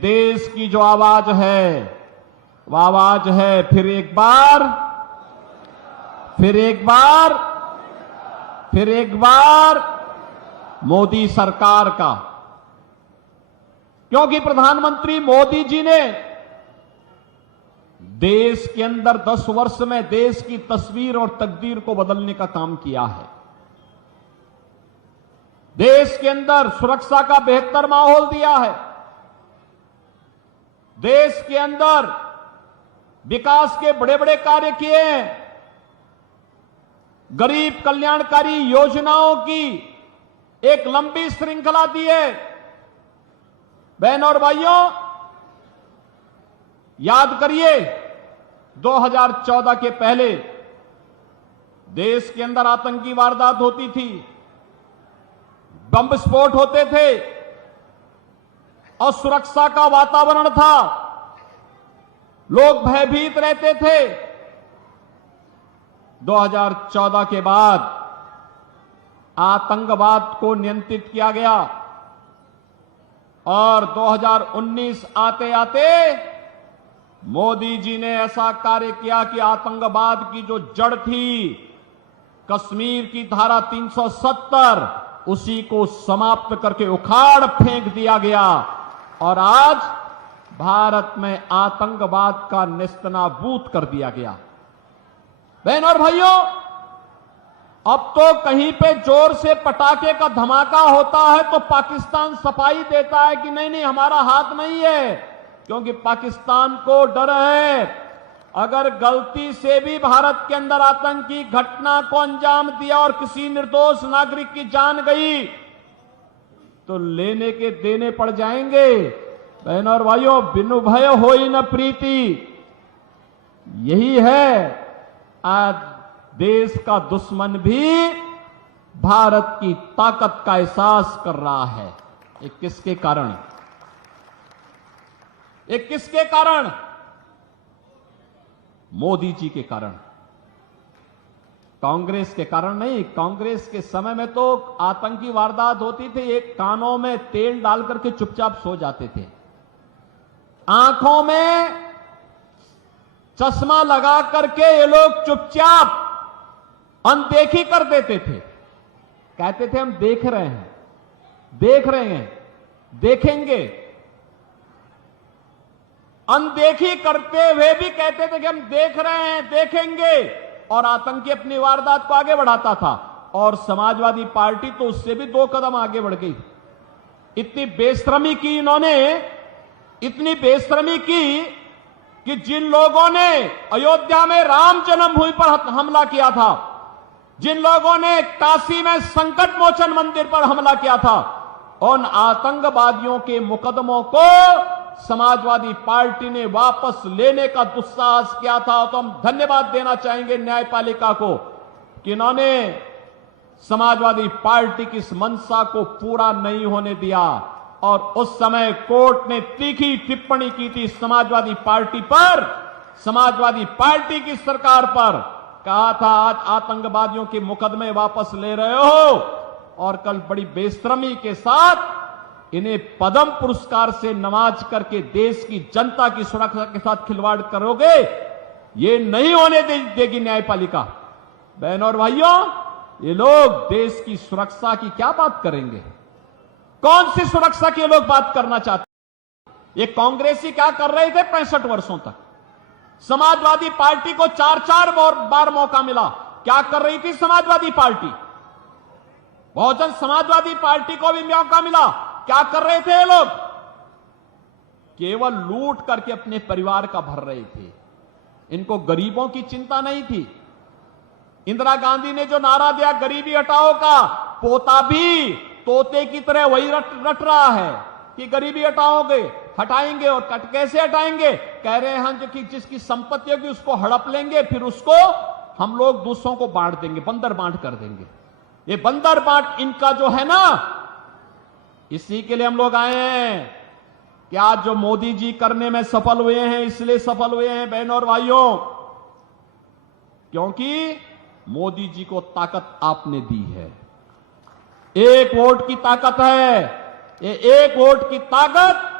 देश की जो आवाज है वो आवाज है फिर एक बार, फिर एक बार, फिर एक बार मोदी सरकार का। क्योंकि प्रधानमंत्री मोदी जी ने देश के अंदर 10 वर्ष में देश की तस्वीर और तकदीर को बदलने का काम किया है। देश के अंदर सुरक्षा का बेहतर माहौल दिया है। देश के अंदर विकास के बड़े बड़े कार्य किए हैं। गरीब कल्याणकारी योजनाओं की एक लंबी श्रृंखला दी है। बहनों और भाइयों, याद करिए 2014 के पहले देश के अंदर आतंकी वारदात होती थी, बम विस्फोट होते थे और सुरक्षा का वातावरण था, लोग भयभीत रहते थे। 2014 के बाद आतंकवाद को नियंत्रित किया गया और 2019 आते आते मोदी जी ने ऐसा कार्य किया कि आतंकवाद की जो जड़ थी, कश्मीर की धारा 370, उसी को समाप्त करके उखाड़ फेंक दिया गया और आज भारत में आतंकवाद का नेस्तनाबूद कर दिया गया। बहनों और भाइयों, अब तो कहीं पे जोर से पटाखे का धमाका होता है तो पाकिस्तान सफाई देता है कि नहीं नहीं हमारा हाथ नहीं है, क्योंकि पाकिस्तान को डर है अगर गलती से भी भारत के अंदर आतंकी घटना को अंजाम दिया और किसी निर्दोष नागरिक की जान गई तो लेने के देने पड़ जाएंगे। बहनों और भाइयों, बिनु भय होई न प्रीति, यही है आज देश का दुश्मन भी भारत की ताकत का एहसास कर रहा है। ये किसके कारण? ये किसके कारण? मोदी जी के कारण। कांग्रेस के कारण नहीं। कांग्रेस के समय में तो आतंकी वारदात होती थी, एक कानों में तेल डाल करके चुपचाप सो जाते थे, आंखों में चश्मा लगा करके ये लोग चुपचाप अनदेखी कर देते थे। कहते थे हम देख रहे हैं, देख रहे हैं, देखेंगे। अनदेखी करते हुए भी कहते थे कि हम देख रहे हैं, देखेंगे, और आतंकी अपनी वारदात को आगे बढ़ाता था। और समाजवादी पार्टी तो उससे भी 2 कदम आगे बढ़ गई। इतनी बेशर्मी की इन्होंने, इतनी बेशर्मी की कि जिन लोगों ने अयोध्या में राम जन्मभूमि पर हमला किया था, जिन लोगों ने काशी में संकट मोचन मंदिर पर हमला किया था, उन आतंकवादियों के मुकदमों को समाजवादी पार्टी ने वापस लेने का दुस्साहस किया था। तो हम धन्यवाद देना चाहेंगे न्यायपालिका को कि इन्होंने समाजवादी पार्टी की इस मंशा को पूरा नहीं होने दिया। और उस समय कोर्ट ने तीखी टिप्पणी की थी समाजवादी पार्टी पर, समाजवादी पार्टी की सरकार पर। कहा था आज आतंकवादियों के मुकदमे वापस ले रहे हो और कल बड़ी बेशर्मी के साथ इन्हें पद्म पुरस्कार से नवाज करके देश की जनता की सुरक्षा के साथ खिलवाड़ करोगे, ये नहीं होने देगी न्यायपालिका। बहनों और भाइयों, ये लोग देश की सुरक्षा की क्या बात करेंगे? कौन सी सुरक्षा की लोग बात करना चाहते? ये कांग्रेसी क्या कर रहे थे 65 वर्षों तक? समाजवादी पार्टी को 4-4 बार मौका मिला। क्या कर रही थी समाजवादी पार्टी? बहुजन समाजवादी पार्टी को भी मौका मिला। क्या कर रहे थे ये लोग? केवल लूट करके अपने परिवार का भर रहे थे। इनको गरीबों की चिंता नहीं थी। इंदिरा गांधी ने जो नारा दिया गरीबी हटाओ का, पोता भी तोते की तरह वही रट रहा है कि गरीबी हटाएंगे। और कट कैसे हटाएंगे? कह रहे हैं जो कि जिसकी संपत्ति होगी उसको हड़प लेंगे, फिर उसको हम लोग दूसरों को बांट देंगे, बंदर बांट कर देंगे। ये बंदर बांट इनका जो है ना, इसी के लिए हम लोग आए हैं कि आज जो मोदी जी करने में सफल हुए हैं, इसलिए सफल हुए हैं बहनों और भाइयों, क्योंकि मोदी जी को ताकत आपने दी है। 1 वोट की ताकत है। ये 1 वोट की ताकत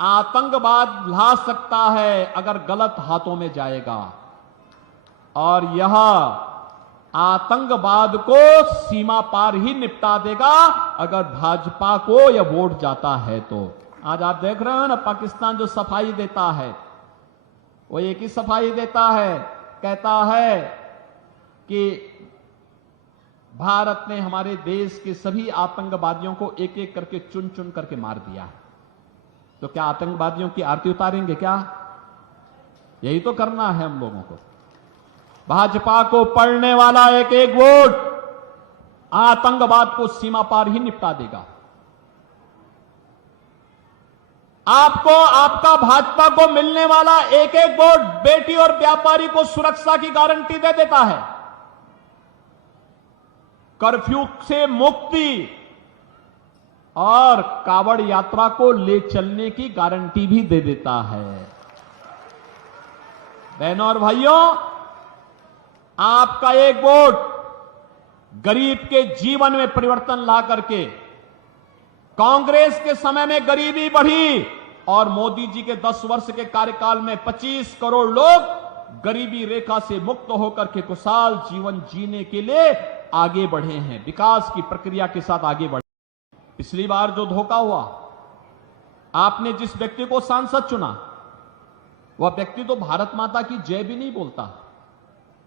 आतंकवाद ला सकता है अगर गलत हाथों में जाएगा, और यह आतंकवाद को सीमा पार ही निपटा देगा अगर भाजपा को यह वोट जाता है तो। आज आप देख रहे हो ना, पाकिस्तान जो सफाई देता है वो एक ही सफाई देता है, कहता है कि भारत ने हमारे देश के सभी आतंकवादियों को एक एक करके चुन चुन करके मार दिया है। तो क्या आतंकवादियों की आरती उतारेंगे क्या? यही तो करना है हम लोगों को। भाजपा को पड़ने वाला एक एक वोट आतंकवाद को सीमा पार ही निपटा देगा। आपको आपका भाजपा को मिलने वाला एक एक वोट बेटी और व्यापारी को सुरक्षा की गारंटी दे देता है, कर्फ्यू से मुक्ति और कावड़ यात्रा को ले चलने की गारंटी भी दे देता है। बहनों और भाइयों, आपका एक वोट गरीब के जीवन में परिवर्तन ला करके, कांग्रेस के समय में गरीबी बढ़ी और मोदी जी के 10 वर्ष के कार्यकाल में 25 करोड़ लोग गरीबी रेखा से मुक्त होकर के खुशहाल जीवन जीने के लिए आगे बढ़े हैं, विकास की प्रक्रिया के साथ आगे बढ़े। पिछली बार जो धोखा हुआ, आपने जिस व्यक्ति को सांसद चुना वह व्यक्ति तो भारत माता की जय भी नहीं बोलता,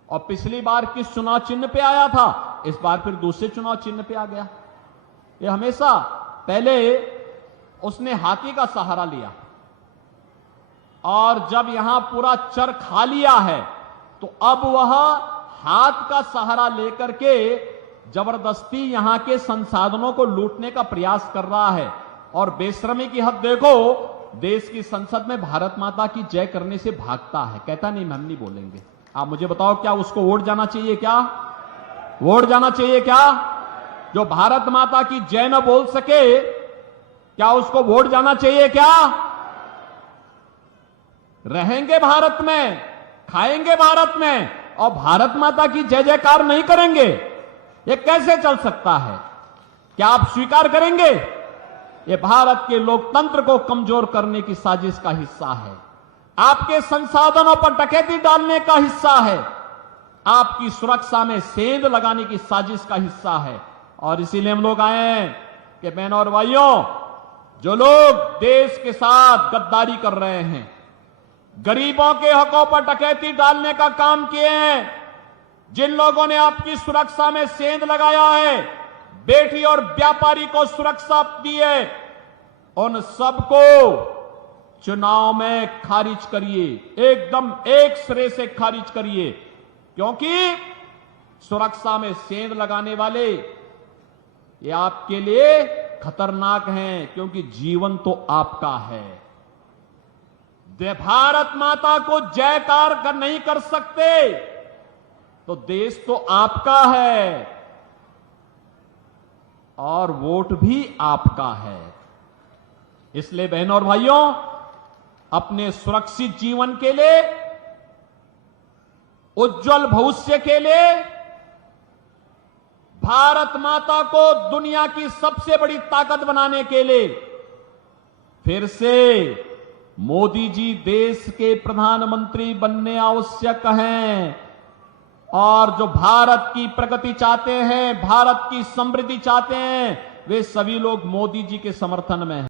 और पिछली बार किस चुनाव चिन्ह पे आया था, इस बार फिर दूसरे चुनाव चिन्ह पे आ गया। ये हमेशा पहले उसने हाथी का सहारा लिया और जब यहां पूरा चर खा लिया है तो अब वह हाथ का सहारा लेकर के जबरदस्ती यहां के संसाधनों को लूटने का प्रयास कर रहा है। और बेशर्मी की हद देखो, देश की संसद में भारत माता की जय करने से भागता है, कहता नहीं हम नहीं बोलेंगे। आप मुझे बताओ, क्या उसको वोट जाना चाहिए? क्या वोट जाना चाहिए? क्या जो भारत माता की जय न बोल सके, क्या उसको वोट जाना चाहिए? क्या रहेंगे भारत में, खाएंगे भारत में और भारत माता की जय जयकार नहीं करेंगे? ये कैसे चल सकता है? क्या आप स्वीकार करेंगे? ये भारत के लोकतंत्र को कमजोर करने की साजिश का हिस्सा है, आपके संसाधनों पर डकैती डालने का हिस्सा है, आपकी सुरक्षा में सेंध लगाने की साजिश का हिस्सा है। और इसीलिए हम लोग आए हैं कि बहनों और भाइयों, जो लोग देश के साथ गद्दारी कर रहे हैं, गरीबों के हकों पर डकैती डालने का काम किए हैं, जिन लोगों ने आपकी सुरक्षा में सेंध लगाया है, बेटी और व्यापारी को सुरक्षा दी है, उन सबको चुनाव में खारिज करिए, एकदम एक सिरे से खारिज करिए, क्योंकि सुरक्षा में सेंध लगाने वाले ये आपके लिए खतरनाक हैं, क्योंकि जीवन तो आपका है। भारत माता को जयकार कर नहीं कर सकते तो देश तो आपका है और वोट भी आपका है। इसलिए बहनों और भाइयों, अपने सुरक्षित जीवन के लिए, उज्जवल भविष्य के लिए, भारत माता को दुनिया की सबसे बड़ी ताकत बनाने के लिए फिर से मोदी जी देश के प्रधानमंत्री बनने आवश्यक हैं। और जो भारत की प्रगति चाहते हैं, भारत की समृद्धि चाहते हैं, वे सभी लोग मोदी जी के समर्थन में हैं।